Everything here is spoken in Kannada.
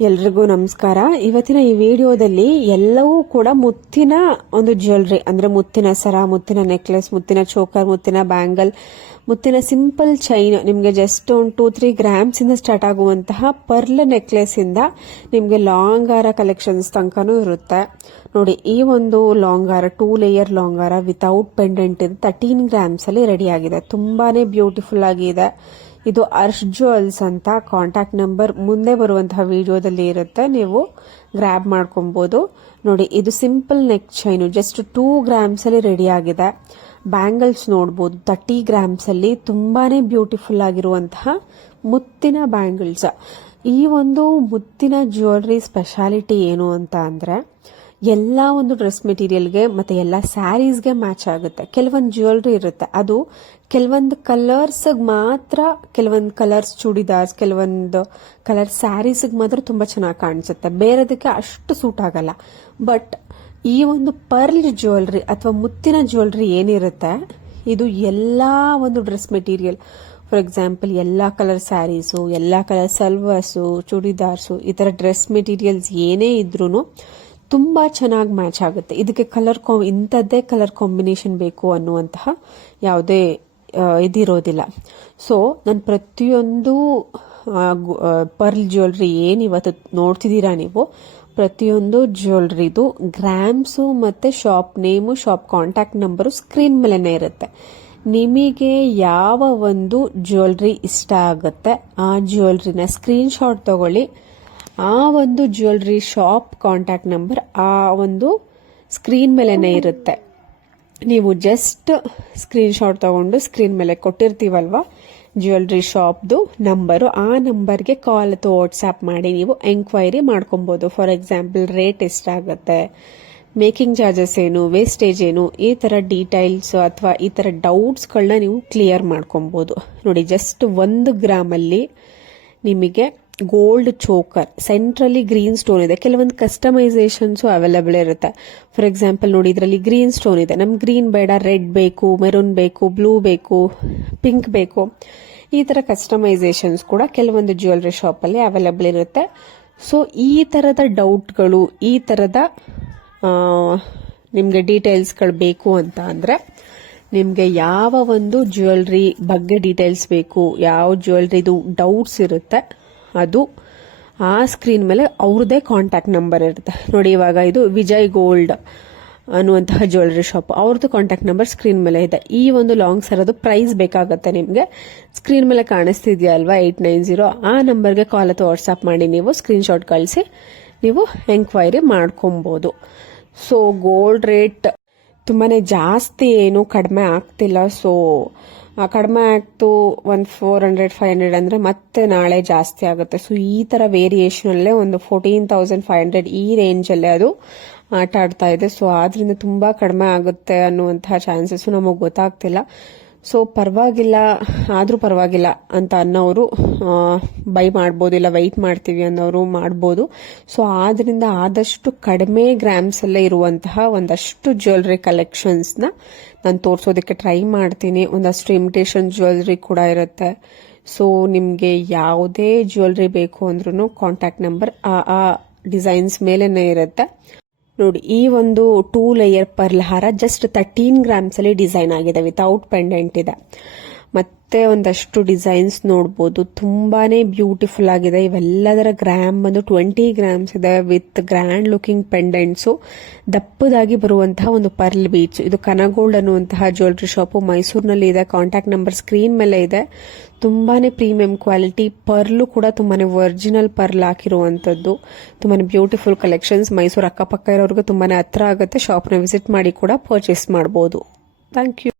ಎಲ್ರಿಗೂ ನಮಸ್ಕಾರ. ಇವತ್ತಿನ ಈ ವಿಡಿಯೋದಲ್ಲಿ ಎಲ್ಲವೂ ಕೂಡ ಮುತ್ತಿನ ಒಂದು ಜ್ಯುವೆಲ್ರಿ ಅಂದ್ರೆ ಮುತ್ತಿನ ಸರ, ಮುತ್ತಿನ ನೆಕ್ಲೆಸ್, ಮುತ್ತಿನ ಚೋಕರ್, ಮುತ್ತಿನ ಬ್ಯಾಂಗಲ್, ಮುತ್ತಿನ ಸಿಂಪಲ್ ಚೈನ್, ನಿಮಗೆ ಜಸ್ಟ್ ಒಂದು 2-3 ಗ್ರಾಮ್ಸ್ ಇಂದ ಸ್ಟಾರ್ಟ್ ಆಗುವಂತಹ ಪರ್ಲ್ ನೆಕ್ಲೆಸ್ ಇಂದ ನಿಮಗೆ ಲಾಂಗ್ ಹಾರ ಕಲೆಕ್ಷನ್ಸ್ ತನಕನೂ ಇರುತ್ತೆ. ನೋಡಿ, ಈ ಒಂದು ಲಾಂಗ್ ಹಾರ 2 ಲೇಯರ್ ಲಾಂಗ್ ಹಾರ ವಿತೌಟ್ ಪೆಂಡೆಂಟ್ ಇದೆ, 13 ಗ್ರಾಮ್ಸ್ ಅಲ್ಲಿ ರೆಡಿ ಆಗಿದೆ. ತುಂಬಾನೇ ಬ್ಯೂಟಿಫುಲ್ ಆಗಿದೆ. ಇದು ಅರ್ಶ್ ಜ್ಯುವೆಲ್ಸ್ ಅಂತ. ಕಾಂಟ್ಯಾಕ್ಟ್ ನಂಬರ್ ಮುಂದೆ ಬರುವಂತಹ ವಿಡಿಯೋದಲ್ಲಿ ಇರುತ್ತೆ, ನೀವು ಗ್ರ್ಯಾಬ್ ಮಾಡ್ಕೊಬಹುದು. ನೋಡಿ, ಇದು simple neck chain, just 2 grams ಅಲ್ಲಿ ರೆಡಿ ಆಗಿದೆ. ಬ್ಯಾಂಗಲ್ಸ್ ನೋಡಬಹುದು 30 ಗ್ರಾಮ್ಸ್ ಅಲ್ಲಿ, ತುಂಬಾನೇ ಬ್ಯೂಟಿಫುಲ್ ಆಗಿರುವಂತಹ ಮುತ್ತಿನ ಬ್ಯಾಂಗಲ್ಸ್. ಈ ಒಂದು ಮುತ್ತಿನ ಜ್ಯುವೆಲ್ರಿ ಸ್ಪೆಷಾಲಿಟಿ ಏನು ಅಂತ ಅಂದ್ರೆ, ಎಲ್ಲ ಒಂದು ಡ್ರೆಸ್ ಮೆಟೀರಿಯಲ್ಗೆ ಮತ್ತೆ ಎಲ್ಲ ಸ್ಯಾರೀಸ್ಗೆ ಮ್ಯಾಚ್ ಆಗುತ್ತೆ. ಕೆಲವೊಂದು ಜ್ಯುವೆಲ್ರಿ ಇರುತ್ತೆ, ಅದು ಕೆಲವೊಂದು ಕಲರ್ಸ್ ಮಾತ್ರ, ಕೆಲವೊಂದು ಕಲರ್ಸ್ ಚೂಡಿದಾರ್ಸ್, ಕೆಲವೊಂದು ಕಲರ್ ಸ್ಯಾರೀಸ್ಗೆ ಮಾತ್ರ ತುಂಬಾ ಚೆನ್ನಾಗಿ ಕಾಣಿಸುತ್ತೆ, ಬೇರೆದಕ್ಕೆ ಅಷ್ಟು ಸೂಟ್ ಆಗಲ್ಲ. ಬಟ್ ಈ ಒಂದು ಪರ್ಲ್ ಜ್ಯುವೆಲ್ರಿ ಅಥವಾ ಮುತ್ತಿನ ಜ್ಯುವೆಲ್ರಿ ಏನಿರುತ್ತೆ, ಇದು ಎಲ್ಲಾ ಒಂದು ಡ್ರೆಸ್ ಮೆಟೀರಿಯಲ್, ಫಾರ್ ಎಕ್ಸಾಂಪಲ್ ಎಲ್ಲಾ ಕಲರ್ ಸ್ಯಾರೀಸು, ಎಲ್ಲಾ ಕಲರ್ ಸಲ್ವಾರ್ಸು, ಚೂಡಿದಾರ್ಸು, ಈ ತರ ಡ್ರೆಸ್ ಮೆಟೀರಿಯಲ್ಸ್ ಏನೇ ಇದ್ರೂ ತುಂಬಾ ಚೆನ್ನಾಗಿ ಮ್ಯಾಚ್ ಆಗುತ್ತೆ. ಇದಕ್ಕೆ ಇಂಥದ್ದೇ ಕಲರ್ ಕಾಂಬಿನೇಷನ್ ಬೇಕು ಅನ್ನುವಂತಹ ಯಾವುದೇ ಇದಿರೋದಿಲ್ಲ. ಸೊ ನಾನು ಪ್ರತಿಯೊಂದು ಪರ್ಲ್ ಜ್ಯುವೆಲ್ರಿ ಏನ್ ಇವತ್ತು ನೋಡ್ತಿದ್ದೀರಾ ನೀವು, ಪ್ರತಿಯೊಂದು ಜ್ಯುವೆಲ್ರಿದು ಗ್ರಾಮ್ಸು ಮತ್ತೆ shop name, shop contact number screen ಮೇಲೆನೆ ಇರುತ್ತೆ. ನಿಮಗೆ ಯಾವ ಒಂದು ಜ್ಯುವೆಲ್ರಿ ಇಷ್ಟ ಆಗುತ್ತೆ ಆ ಜ್ಯುವೆಲ್ರಿನ ಸ್ಕ್ರೀನ್ ಶಾಟ್ ತಗೊಳ್ಳಿ. ಆ ಒಂದು ಜ್ಯುವೆಲ್ರಿ ಶಾಪ್ ಕಾಂಟ್ಯಾಕ್ಟ್ ನಂಬರ್ ಆ ಒಂದು ಸ್ಕ್ರೀನ್ ಮೇಲೆನೆ ಇರುತ್ತೆ. ನೀವು ಜಸ್ಟ್ ಸ್ಕ್ರೀನ್ ಶಾಟ್ ತಗೊಂಡು ಸ್ಕ್ರೀನ್ ಮೇಲೆ ಕೊಟ್ಟಿರ್ತೀವಲ್ವಾ ಜ್ಯುವೆಲ್ರಿ ಶಾಪ್ದು ನಂಬರು, ಆ ನಂಬರ್ಗೆ ಕಾಲ್ ಅಥವಾ ವಾಟ್ಸ್ಆ್ಯಪ್ ಮಾಡಿ ನೀವು ಎಂಕ್ವೈರಿ ಮಾಡ್ಕೊಬಹುದು. ಫಾರ್ ಎಕ್ಸಾಂಪಲ್ ರೇಟ್ ಎಷ್ಟಾಗುತ್ತೆ, ಮೇಕಿಂಗ್ ಚಾರ್ಜಸ್ ಏನು, ವೇಸ್ಟೇಜ್ ಏನು, ಈ ತರ ಡೀಟೇಲ್ಸ್ ಅಥವಾ ಈ ತರ ಡೌಟ್ಸ್ಗಳನ್ನ ನೀವು ಕ್ಲಿಯರ್ ಮಾಡ್ಕೊಬಹುದು. ನೋಡಿ, ಜಸ್ಟ್ 1 ಗ್ರಾಮಲ್ಲಿ ನಿಮಗೆ ಗೋಲ್ಡ್ ಚೋಕರ್, ಸೆಂಟ್ರಲ್ಲಿ ಗ್ರೀನ್ ಸ್ಟೋನ್ ಇದೆ. ಕೆಲವೊಂದು ಕಸ್ಟಮೈಸೇಷನ್ಸ್ ಅವೈಲೇಬಲ್ ಇರುತ್ತೆ. ಫಾರ್ ಎಕ್ಸಾಂಪಲ್ ನೋಡಿ, ಇದರಲ್ಲಿ ಗ್ರೀನ್ ಸ್ಟೋನ್ ಇದೆ, ನಮ್ಗೆ ಗ್ರೀನ್ ಬೇಡ, ರೆಡ್ ಬೇಕು, ಮೆರೂನ್ ಬೇಕು, ಬ್ಲೂ ಬೇಕು, ಪಿಂಕ್ ಬೇಕು, ಈ ತರ ಕಸ್ಟಮೈಸೇಷನ್ಸ್ ಕೂಡ ಕೆಲವೊಂದು ಜ್ಯುವೆಲ್ರಿ ಶಾಪ್ ಅಲ್ಲಿ ಅವೈಲೇಬಲ್ ಇರುತ್ತೆ. ಸೊ ಈ ತರದ ಡೌಟ್ಗಳು, ಈ ತರದ ನಿಮ್ಗೆ ಡೀಟೇಲ್ಸ್ಗಳು ಬೇಕು ಅಂತ ಅಂದ್ರೆ, ನಿಮ್ಗೆ ಯಾವ ಒಂದು ಜ್ಯುವೆಲ್ರಿ ಬಗ್ಗೆ ಡೀಟೇಲ್ಸ್ ಬೇಕು, ಯಾವ ಜ್ಯುವೆಲ್ರಿದು ಡೌಟ್ಸ್ ಇರುತ್ತೆ, ಅದು ಆ ಸ್ಕ್ರೀನ್ ಮೇಲೆ ಅವ್ರದೇ ಕಾಂಟ್ಯಾಕ್ಟ್ ನಂಬರ್ ಇರುತ್ತೆ. ನೋಡಿ, ಇವಾಗ ಇದು ವಿಜಯ್ ಗೋಲ್ಡ್ ಅನ್ನುವಂತಹ ಜ್ಯುವೆಲ್ರಿ ಶಾಪ್, ಅವ್ರದ್ದು ಕಾಂಟ್ಯಾಕ್ಟ್ ನಂಬರ್ ಸ್ಕ್ರೀನ್ ಮೇಲೆ ಇದೆ. ಈ ಒಂದು ಲಾಂಗ್ ಸರದು ಪ್ರೈಸ್ ಬೇಕಾಗುತ್ತೆ ನಿಮ್ಗೆ, ಸ್ಕ್ರೀನ್ ಮೇಲೆ ಕಾಣಿಸ್ತಿದ್ಯಾ ಅಲ್ವಾ 890, ಆ ನಂಬರ್ಗೆ ಕಾಲ್ ಅಥವಾ ವಾಟ್ಸ್ಆಪ್ ಮಾಡಿ ನೀವು ಸ್ಕ್ರೀನ್ ಶಾಟ್ ಕಳಿಸಿ ನೀವು ಎಂಕ್ವೈರಿ ಮಾಡ್ಕೊಬಹುದು. ಸೊ ಗೋಲ್ಡ್ ರೇಟ್ ತುಂಬಾನೇ ಜಾಸ್ತಿ, ಏನು ಕಡಿಮೆ ಆಗ್ತಿಲ್ಲ. ಸೊ ಕಡಿಮೆ ಆಗ್ತು ಒಂದು 400-500 ಅಂದ್ರೆ ಮತ್ತೆ ನಾಳೆ ಜಾಸ್ತಿ ಆಗುತ್ತೆ. ಸೊ ಈ ತರ ವೇರಿಯೇಷನ್ ಅಲ್ಲೇ ಒಂದು 14,500 ಈ ರೇಂಜ್ ಅಲ್ಲೇ ಅದು ಆಟ ಆಡ್ತಾ ಇದೆ. ಸೊ ಆದ್ರಿಂದ ತುಂಬಾ ಕಡಿಮೆ ಆಗುತ್ತೆ ಅನ್ನುವಂತಹ ಚಾನ್ಸಸ್ ನಮಗ್ ಗೊತ್ತಾಗ್ತಿಲ್ಲ. ಸೊ ಪರವಾಗಿಲ್ಲ, ಆದ್ರೂ ಪರವಾಗಿಲ್ಲ ಅಂತ ಅನ್ನೋರು ಬೈ ಮಾಡ್ಬೋದು, ಇಲ್ಲ ವೈಟ್ ಮಾಡ್ತೀವಿ ಅನ್ನೋರು ಮಾಡ್ಬೋದು. ಸೊ ಆದ್ರಿಂದ ಆದಷ್ಟು ಕಡಿಮೆ ಗ್ರಾಮ್ಸ್ ಅಲ್ಲೇ ಇರುವಂತಹ ಒಂದಷ್ಟು ಜ್ಯುವೆಲ್ರಿ ಕಲೆಕ್ಷನ್ಸ್ ನ ನಾನು ತೋರಿಸೋದಕ್ಕೆ ಟ್ರೈ ಮಾಡ್ತೀನಿ. ಒಂದಷ್ಟು ಇಮಿಟೇಷನ್ ಜ್ಯುವೆಲ್ರಿ ಕೂಡ ಇರುತ್ತೆ. ಸೊ ನಿಮ್ಗೆ ಯಾವುದೇ ಜ್ಯುವೆಲ್ರಿ ಬೇಕು ಅಂದ್ರೂ ಕಾಂಟ್ಯಾಕ್ಟ್ ನಂಬರ್ ಆ ಡಿಸೈನ್ಸ್ ಮೇಲೆನೆ ಇರುತ್ತೆ. ನೋಡಿ, ಈ ಒಂದು 2 ಲೇಯರ್ ಪರ್ಲ್ ಹಾರ ಜಸ್ಟ್ 13 ಗ್ರಾಮ್ಸ್ ಅಲ್ಲಿ ಡಿಸೈನ್ ಆಗಿದೆ, ವಿತೌಟ್ ಪೆಂಡೆಂಟ್ ಇದೆ. ಮತ್ತೆ ಒಂದಷ್ಟು ಡಿಸೈನ್ಸ್ ನೋಡಬಹುದು, ತುಂಬಾನೇ ಬ್ಯೂಟಿಫುಲ್ ಆಗಿದೆ. ಇವೆಲ್ಲದರ ಗ್ರಾಮ್ ಬಂದು 20 ಗ್ರಾಮ್ಸ್ ಇದೆ, ವಿತ್ ಗ್ರ್ಯಾಂಡ್ ಲುಕಿಂಗ್ ಪೆಂಡೆಂಟ್ಸ್, ದಪ್ಪದಾಗಿ ಬರುವಂತಹ ಒಂದು ಪರ್ಲ್ ಬೀಚ್. ಇದು ಕನಗೋಲ್ಡ್ ಅನ್ನುವಂತಹ ಜ್ಯುವೆಲ್ರಿ ಶಾಪ್ ಮೈಸೂರಿನಲ್ಲಿ ಇದೆ. ಕಾಂಟ್ಯಾಕ್ಟ್ ನಂಬರ್ ಸ್ಕ್ರೀನ್ ಮೇಲೆ ಇದೆ. ತುಂಬಾನೇ ಪ್ರೀಮಿಯಂ ಕ್ವಾಲಿಟಿ ಪರ್ಲು ಕೂಡ ತುಂಬಾನೇ ಒರಿಜಿನಲ್ ಪರ್ಲ್ ಹಾಕಿರುವಂತದ್ದು, ತುಂಬಾನೇ ಬ್ಯೂಟಿಫುಲ್ ಕಲೆಕ್ಷನ್ಸ್. ಮೈಸೂರು ಅಕ್ಕಪಕ್ಕ ಇರೋರ್ಗೂ ತುಂಬಾನೇ ಹತ್ರ ಆಗುತ್ತೆ. ಶಾಪ್ನ ವಿಸಿಟ್ ಮಾಡಿ ಕೂಡ ಪರ್ಚೇಸ್ ಮಾಡಬಹುದು. Thank you.